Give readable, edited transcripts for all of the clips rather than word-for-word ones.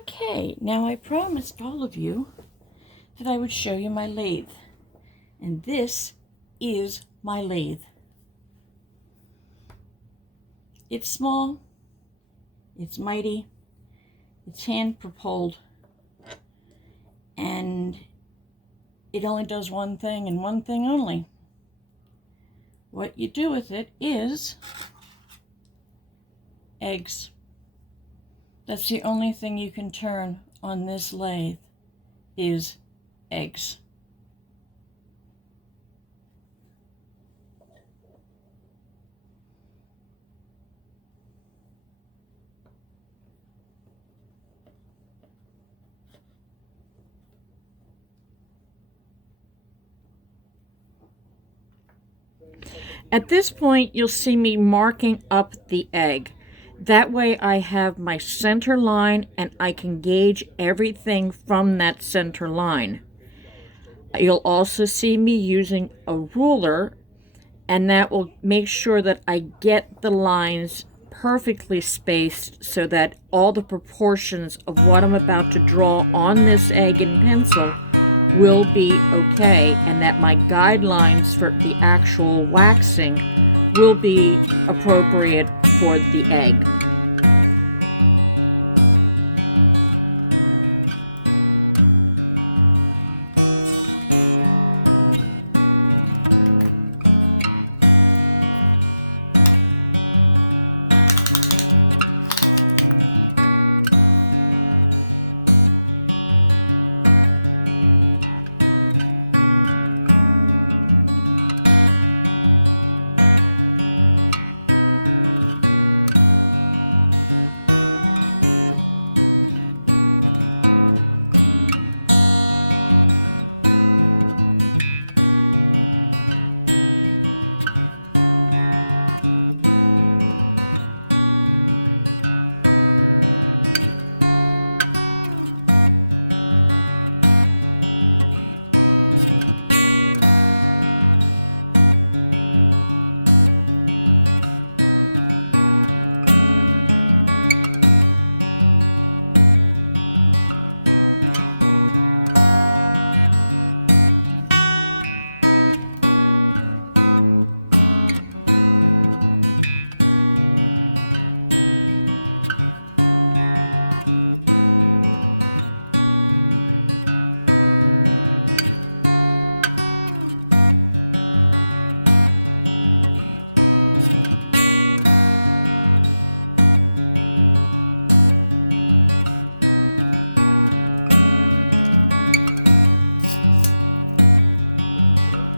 Okay, now I promised all of you that I would show you my lathe. And this is my lathe. It's small, it's mighty, it's hand propelled, and it only does one thing and one thing only. What you do with it is eggs. That's the only thing you can turn on this lathe is eggs. At this point, you'll see me marking up the egg. That way I have my center line and I can gauge everything from that center line. You'll also see me using a ruler, and that will make sure that I get the lines perfectly spaced so that all the proportions of what I'm about to draw on this egg in pencil will be okay, and that my guidelines for the actual waxing will be appropriate for the egg.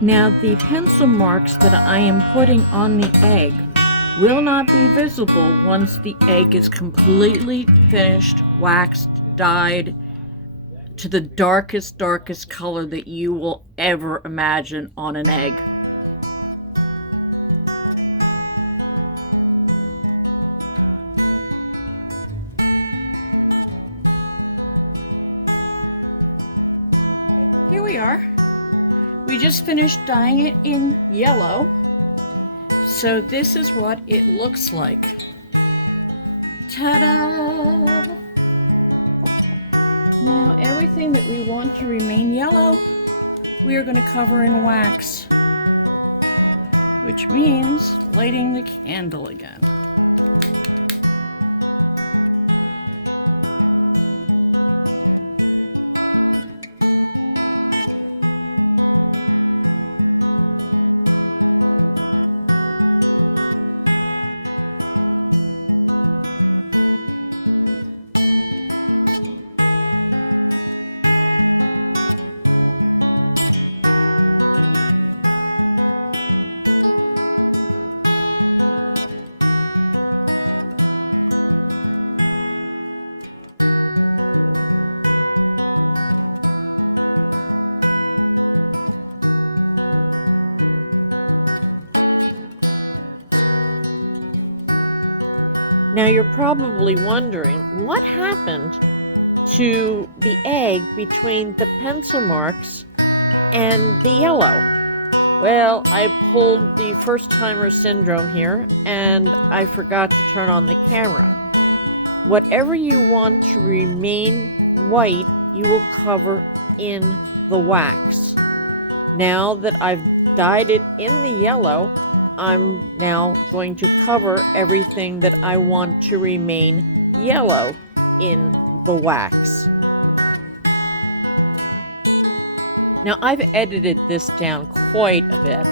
Now the pencil marks that I am putting on the egg will not be visible once the egg is completely finished, waxed, dyed to the darkest color that you will ever imagine on an egg. Here we are. We just finished dyeing it in yellow, so this is what it looks like. Ta-da! Now everything that we want to remain yellow, we are going to cover in wax, which means lighting the candle again. Now you're probably wondering what happened to the egg between the pencil marks and the yellow. Well, I pulled the first timer syndrome here and I forgot to turn on the camera. Whatever you want to remain white, you will cover in the wax. Now that I've dyed it in the yellow, I'm now going to cover everything that I want to remain yellow in the wax. Now I've edited this down quite a bit.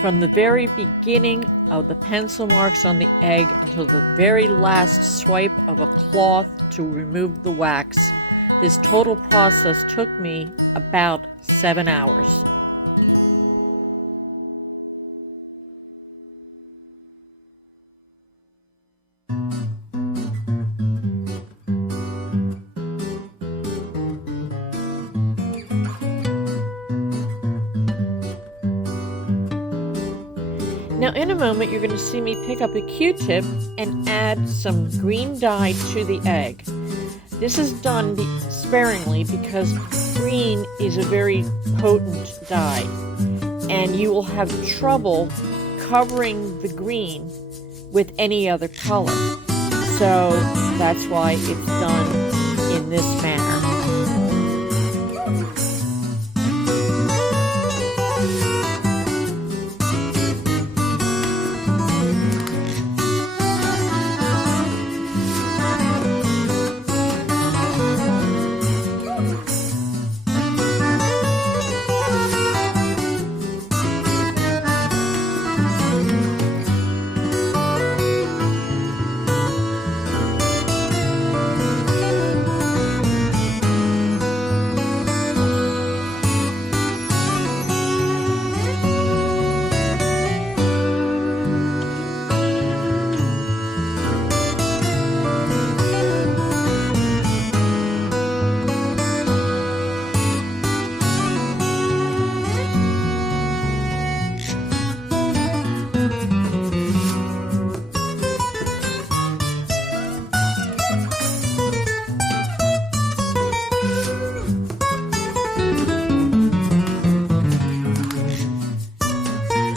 From the very beginning of the pencil marks on the egg until the very last swipe of a cloth to remove the wax, this total process took me about 7 hours. Now in a moment you're going to see me pick up a Q-tip and add some green dye to the egg. This is done sparingly because green is a very potent dye and you will have trouble covering the green with any other color. So that's why it's done in this manner.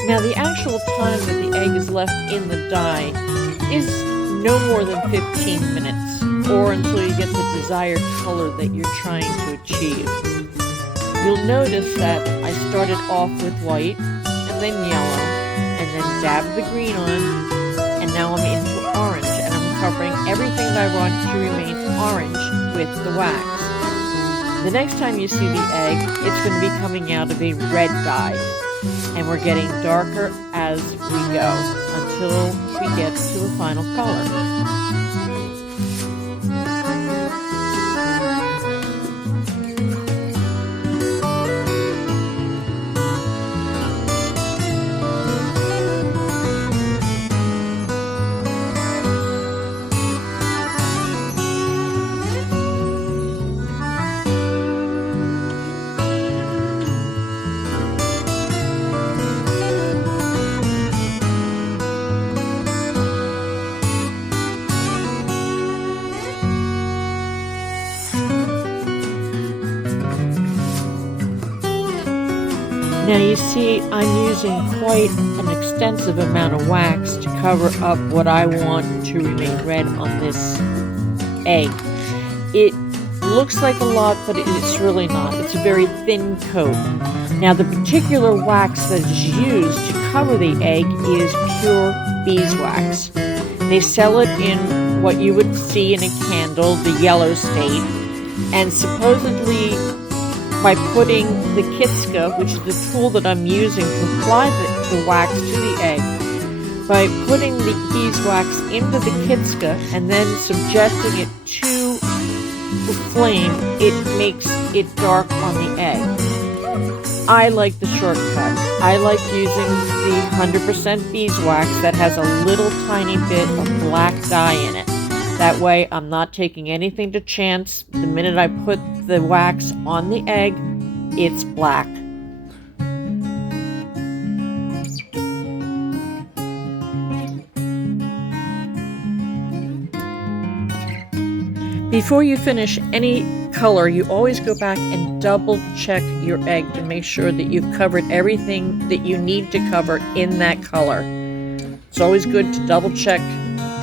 Now the actual time that the egg is left in the dye is no more than 15 minutes, or until you get the desired color that you're trying to achieve. You'll notice that I started off with white, and then yellow, and then dabbed the green on, and now I'm into orange, and I'm covering everything that I want to remain orange with the wax. The next time you see the egg, it's going to be coming out of a red dye. And we're getting darker as we go until we get to the final color. Now you see I'm using quite an extensive amount of wax to cover up what I want to remain red on this egg. It looks like a lot, but it's really not. It's a very thin coat. Now the particular wax that is used to cover the egg is pure beeswax. They sell it in what you would see in a candle, the yellow state, and supposedly by putting the Kitska, which is the tool that I'm using to apply the wax to the egg, by putting the beeswax into the Kitska and then subjecting it to the flame, it makes it dark on the egg. I like the shortcut. I like using the 100% beeswax that has a little tiny bit of black dye in it. That way I'm not taking anything to chance. The minute I put the wax on the egg, it's black. Before you finish any color, you always go back and double check your egg to make sure that you've covered everything that you need to cover in that color. It's always good to double check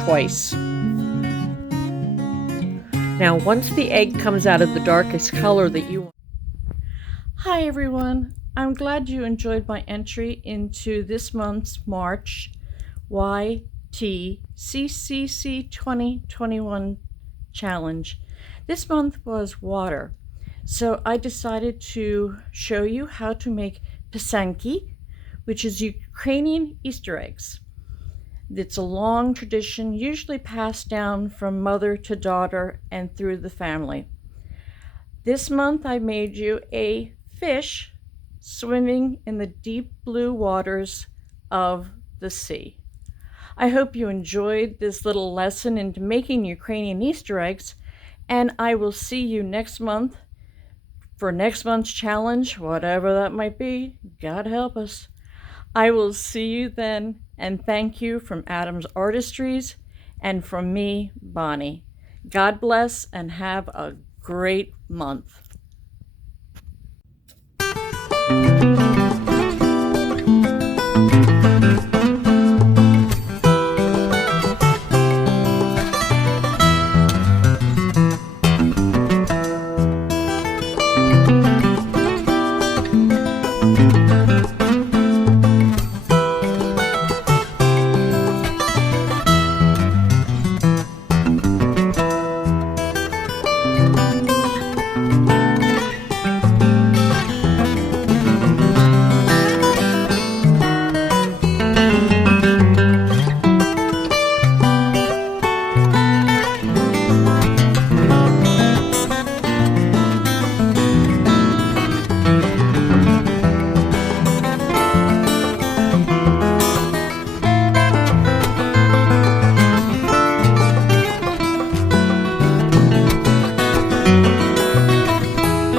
twice. Now, once the egg comes out of the darkest color that you want. Hi everyone, I'm glad you enjoyed my entry into this month's March YTCCC 2021 challenge. This month was water, so I decided to show you how to make pisanki, which is Ukrainian Easter eggs. It's a long tradition, usually passed down from mother to daughter and through the family. This month I made you a fish swimming in the deep blue waters of the sea. I hope you enjoyed this little lesson into making Ukrainian Easter eggs, and I will see you next month for next month's challenge, whatever that might be. God help us. I will see you then, and thank you from Adam's Artistries and from me, Bonnie. God bless and have a great month.